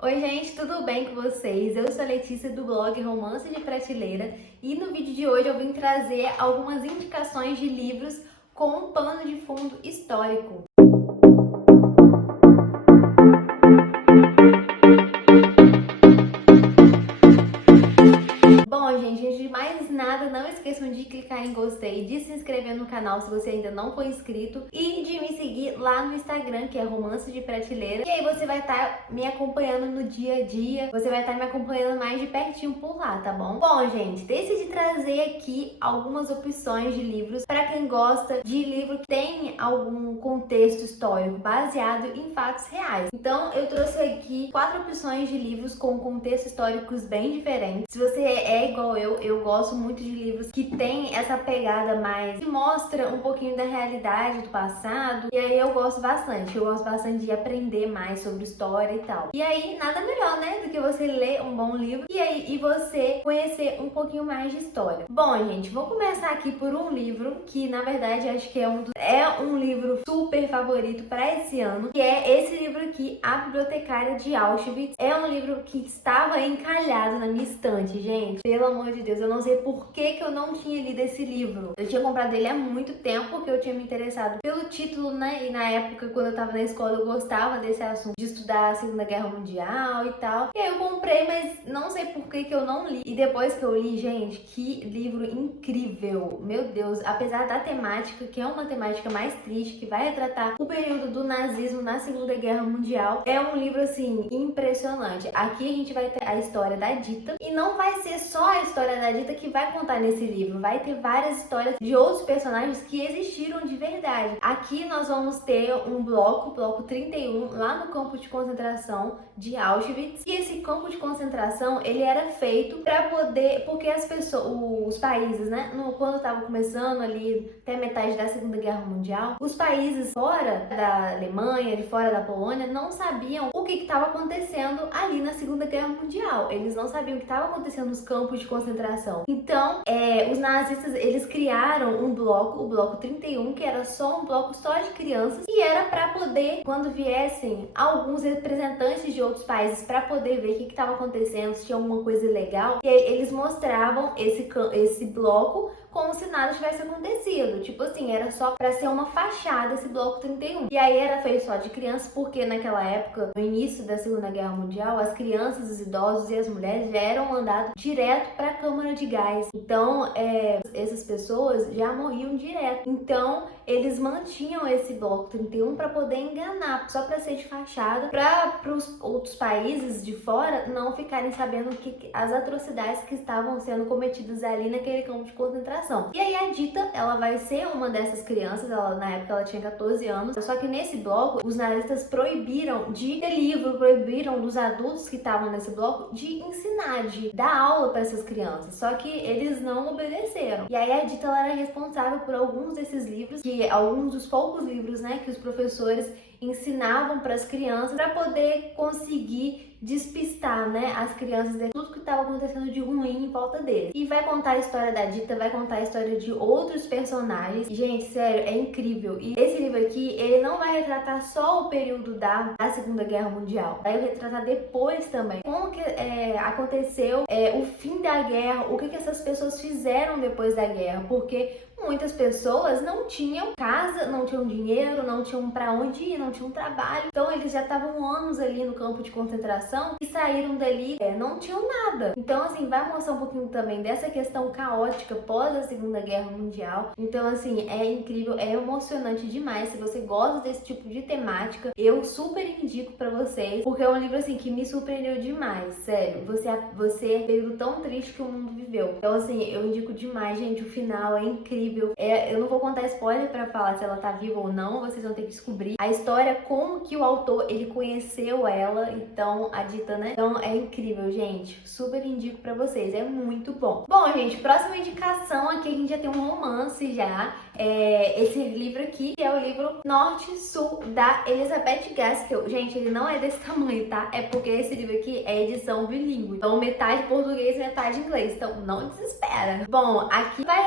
Oi gente, tudo bem com vocês? Eu sou a Letícia do blog Romance de Prateleira e no vídeo de hoje eu vim trazer algumas indicações de livros com um pano de fundo histórico. Bom, gente, antes de mais nada, não esqueçam de clicar em gostei, de se inscrever no canal se você ainda não for inscrito e de me seguir lá no Instagram, que é Romance de Prateleira. E aí você vai estar me acompanhando no dia a dia, você vai estar me acompanhando mais de pertinho por lá, tá bom? Bom, gente, decidi trazer aqui algumas opções de livros para quem gosta de livro que tem algum contexto histórico baseado em fatos reais. Então, eu trouxe aqui 4 opções de livros com contextos históricos bem diferentes. Se você é igual eu gosto muito de livros que tem essa pegada mais, que mostra um pouquinho da realidade do passado, e aí eu gosto bastante de aprender mais sobre história e tal. E aí, nada melhor, né, do que você ler um bom livro e você conhecer um pouquinho mais de história. Bom, gente, vou começar aqui por um livro que, na verdade, acho que é um livro super favorito para esse ano, que é esse livro aqui, A Bibliotecária de Auschwitz. É um livro que estava encalhado na minha estante, gente. Pelo amor de Deus, eu não sei por que eu não tinha lido esse livro. Eu tinha comprado ele há muito tempo, porque eu tinha me interessado pelo título, né? E na época, quando eu tava na escola, eu gostava desse assunto, de estudar a Segunda Guerra Mundial e tal. E aí eu comprei, mas não sei por que eu não li. E depois que eu li, gente, que livro incrível! Meu Deus, apesar da temática, que é uma temática mais triste, que vai retratar o período do nazismo na Segunda Guerra Mundial, é um livro, assim, impressionante. Aqui a gente vai ter a história da Dita, e não vai ser só a história da Dita que vai contar nesse livro, vai ter várias histórias de outros personagens que existiram de verdade. Aqui nós vamos ter um bloco 31, lá no campo de concentração de Auschwitz, e esse campo de concentração, ele era feito para poder, porque as pessoas, os países, né, quando estavam começando ali, até metade da Segunda Guerra Mundial, os países fora da Alemanha, de fora da Polônia, não sabiam o que estava acontecendo ali na Segunda Guerra Mundial. Eles não sabiam o que estava acontecendo nos campos de concentração. Então, os nazistas, eles criaram um bloco, o bloco 31, que era só um bloco só de crianças, e era para poder, quando viessem alguns representantes de outros países, para poder ver o que estava acontecendo, se tinha alguma coisa ilegal, e aí eles mostravam esse bloco como se nada tivesse acontecido. Tipo assim, era só pra ser uma fachada esse bloco 31. E aí era feito só de crianças, porque naquela época, no início da Segunda Guerra Mundial, as crianças, os idosos e as mulheres já eram mandados direto pra câmara de gás. Então, essas pessoas já morriam direto. Então, eles mantinham esse bloco 31 para poder enganar, só para ser de fachada, para os outros países de fora não ficarem sabendo as atrocidades que estavam sendo cometidas ali naquele campo de concentração. E aí a Dita, ela vai ser uma dessas crianças, na época ela tinha 14 anos, só que nesse bloco os nazistas proibiram de ter livro, proibiram dos adultos que estavam nesse bloco de ensinar, de dar aula para essas crianças, só que eles não obedeceram. E aí a Dita, ela era responsável por alguns desses livros, alguns dos poucos livros, né, que os professores ensinavam para as crianças, para poder conseguir despistar, né, as crianças de tudo que estava acontecendo de ruim em volta deles. E vai contar a história da Dita, vai contar a história de outros personagens. Gente, sério, é incrível. E esse livro aqui, ele não vai retratar só o período da Segunda Guerra Mundial, vai retratar depois também como que aconteceu o fim da guerra, o que essas pessoas fizeram depois da guerra, porque muitas pessoas não tinham casa, não tinham dinheiro, não tinham pra onde ir, não tinham trabalho. Então eles já estavam anos ali no campo de concentração e saíram dali, não tinham nada. Então, assim, vai mostrar um pouquinho também dessa questão caótica pós a Segunda Guerra Mundial. Então, assim, é incrível, é emocionante demais. Se você gosta desse tipo de temática, eu super indico pra vocês, porque é um livro, assim, que me surpreendeu demais, sério. Você veio tão triste que o mundo viveu. Então, assim, eu indico demais, gente. O final é incrível. Eu não vou contar spoiler pra falar se ela tá viva ou não, vocês vão ter que descobrir a história, como que o autor, ele conheceu ela, então, a Dita, né? Então, é incrível, gente. Super indico pra vocês, é muito bom. Bom, gente, próxima indicação aqui, a gente já tem um romance já. esse livro aqui, que é o livro Norte-Sul, da Elizabeth Gaskell. Gente, ele não é desse tamanho, tá? É porque esse livro aqui é edição bilíngue. Então, metade português e metade inglês. Então, não desespera. Bom, aqui vai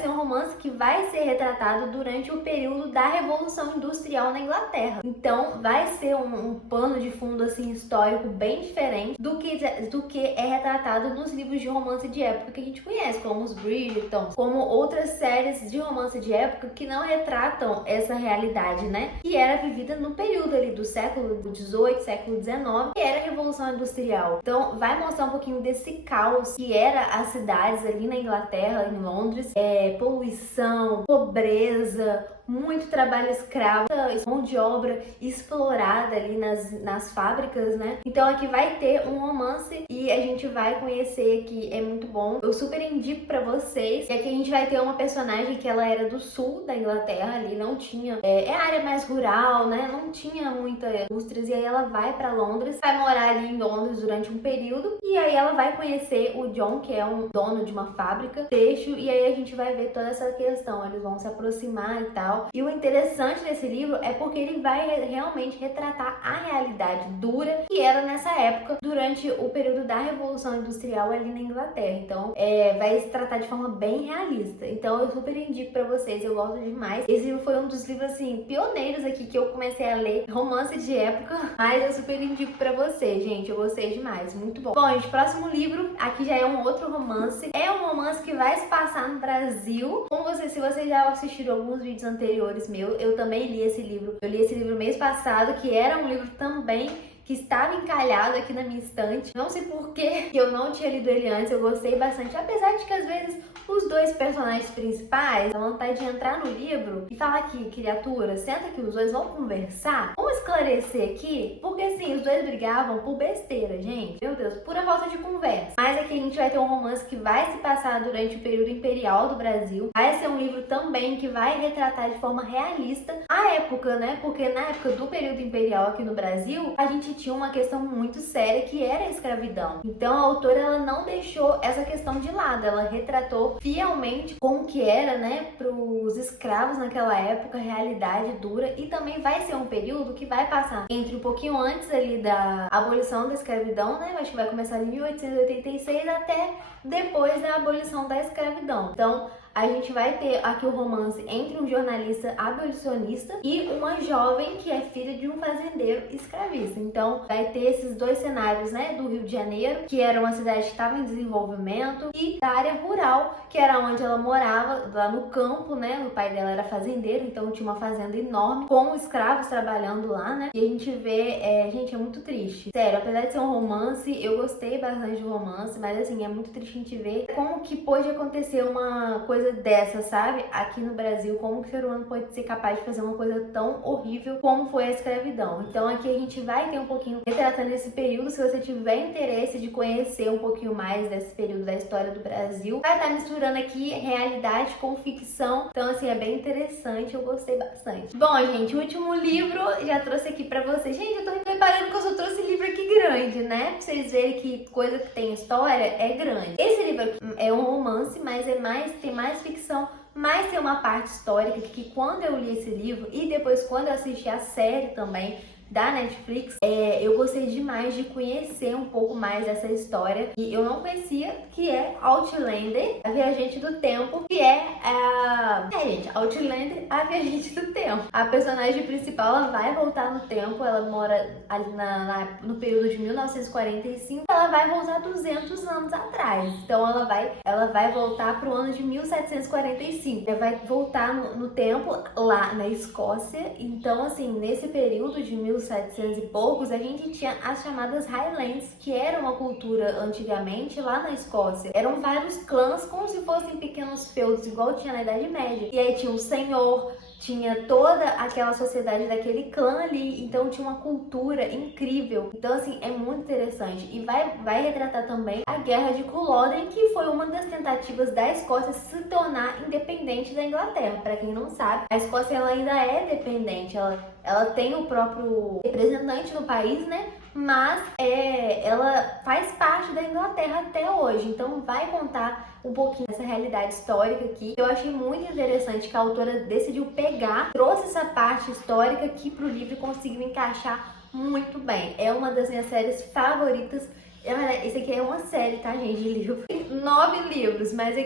ser um romance que vai ser retratado durante o período da Revolução Industrial na Inglaterra. Então, vai ser um pano de fundo, assim, histórico bem diferente do que é retratado nos livros de romance de época que a gente conhece, como os Bridgerton, como outras séries de romance de época que não retratam essa realidade, né? Que era vivida no período ali do século XVIII, século XIX, que era a Revolução Industrial. Então, vai mostrar um pouquinho desse caos que era as cidades ali na Inglaterra, em Londres, poluição, pobreza, muito trabalho escravo, mão de obra explorada ali nas fábricas, né? Então aqui vai ter um romance e a gente vai conhecer que é muito bom. Eu super indico pra vocês. E aqui a gente vai ter uma personagem que ela era do sul da Inglaterra, ali não tinha, área mais rural, né? Não tinha muitas indústrias, e aí ela vai pra Londres, vai morar ali em Londres durante um período, e aí ela vai conhecer o John, que é um dono de uma fábrica têxtil, e aí a gente vai ver toda essa questão, eles vão se aproximar e tal. E o interessante desse livro é porque ele vai realmente retratar a realidade dura que era nessa época, durante o período da Revolução Industrial ali na Inglaterra. Então, vai se tratar de forma bem realista. Então, eu super indico pra vocês, eu gosto demais. Esse livro foi um dos livros, assim, pioneiros aqui que eu comecei a ler, romance de época, mas eu super indico pra vocês, gente. Eu gostei demais, muito bom. Bom, gente, próximo livro, aqui já é um outro romance. É um romance que vai se passar no Brasil. Se vocês já assistiram alguns vídeos anteriores meus, eu também li esse livro. Eu li esse livro mês passado, que era um livro também que estava encalhado aqui na minha estante. Não sei por que eu não tinha lido ele antes, eu gostei bastante, apesar de que às vezes os dois personagens principais dão vontade de entrar no livro e falar aqui, criatura, senta aqui, os dois vão conversar, vamos esclarecer aqui, porque assim, os dois brigavam por besteira, gente, meu Deus, pura falta de conversa. Mas aqui a gente vai ter um romance que vai se passar durante o período imperial do Brasil, vai ser um livro também que vai retratar de forma realista a época, né, porque na época do período imperial aqui no Brasil, a gente tinha uma questão muito séria que era a escravidão. Então a autora, ela não deixou essa questão de lado, ela retratou fielmente como que era, né, para os escravos naquela época, realidade dura, e também vai ser um período que vai passar entre um pouquinho antes ali da abolição da escravidão, né, acho que vai começar em 1886 até depois da abolição da escravidão. Então a gente vai ter aqui o romance entre um jornalista abolicionista e uma jovem que é filha de um fazendeiro escravista. Então vai ter esses dois cenários, né, do Rio de Janeiro, que era uma cidade que estava em desenvolvimento, e da área rural, que era onde ela morava, lá no campo, né, o pai dela era fazendeiro, então tinha uma fazenda enorme, com escravos trabalhando lá, né, e a gente vê, gente, é muito triste. Sério, apesar de ser um romance, eu gostei bastante do romance, mas assim, é muito triste a gente ver como que pode acontecer uma coisa dessa, sabe? Aqui no Brasil, como que o ser humano pode ser capaz de fazer uma coisa tão horrível como foi a escravidão. Então aqui a gente vai ter um pouquinho retratando esse período. Se você tiver interesse de conhecer um pouquinho mais desse período da história do Brasil, vai estar misturando aqui realidade com ficção. Então assim, é bem interessante, eu gostei bastante. Bom, gente, o último livro já trouxe aqui pra vocês. Gente, eu tô reparando que eu só trouxe livro aqui grande, né? Pra vocês verem que coisa que tem história é grande. Esse livro aqui é um romance, mas tem mais ficção, mas tem uma parte histórica que quando eu li esse livro e depois quando eu assisti a série também da Netflix, eu gostei demais de conhecer um pouco mais dessa história, e eu não conhecia, que é Outlander, a Viajante do Tempo, que gente, Outlander, a Viajante do Tempo. A personagem principal, ela vai voltar no tempo, ela mora ali no período de 1945, ela vai voltar 200 anos atrás. Então ela vai voltar pro ano de 1745. Ela vai voltar no tempo lá na Escócia. Então, assim, nesse período de 1700 e poucos, a gente tinha as chamadas Highlands, que era uma cultura antigamente lá na Escócia. Eram vários clãs, como se fossem pequenos feudos, igual tinha na Idade Média. E aí tinha o senhor, tinha toda aquela sociedade daquele clã ali, então tinha uma cultura incrível. Então, assim, é muito interessante. E vai retratar também a Guerra de Culloden, que foi uma das tentativas da Escócia se tornar independente da Inglaterra. Para quem não sabe, a Escócia ela ainda é dependente, ela tem o próprio representante no país, né? Mas ela faz parte da Inglaterra até hoje, então vai contar um pouquinho dessa realidade histórica aqui. Eu achei muito interessante que a autora decidiu pegar, trouxe essa parte histórica aqui pro livro e conseguiu encaixar muito bem. É uma das minhas séries favoritas. Esse aqui é uma série, tá, gente, de livro. 9 livros, mas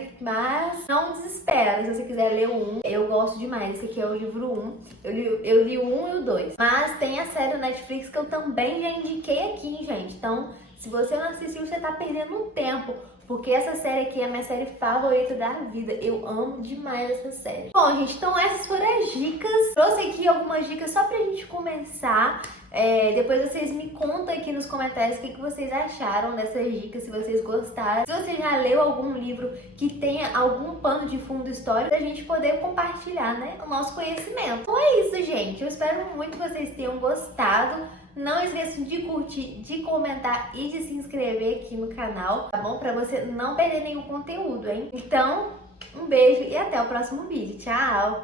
não desespera se você quiser ler um. Eu gosto demais. Esse aqui é o livro 1. Eu li o 1 e o 2. Mas tem a série Netflix que eu também já indiquei aqui, gente. Então, se você não assistiu, você tá perdendo um tempo. Porque essa série aqui é a minha série favorita da vida. Eu amo demais essa série. Bom, gente, então essas foram as dicas. Trouxe aqui algumas dicas só pra gente começar. Depois vocês me contam aqui nos comentários o que vocês acharam dessas dicas, se vocês gostaram. Se você já leu algum livro que tenha algum pano de fundo histórico, pra gente poder compartilhar, né, o nosso conhecimento. Então é isso, gente. Eu espero muito que vocês tenham gostado. Não esqueçam de curtir, de comentar e de se inscrever aqui no canal, tá bom? Pra você não perder nenhum conteúdo, hein? Então, um beijo e até o próximo vídeo. Tchau!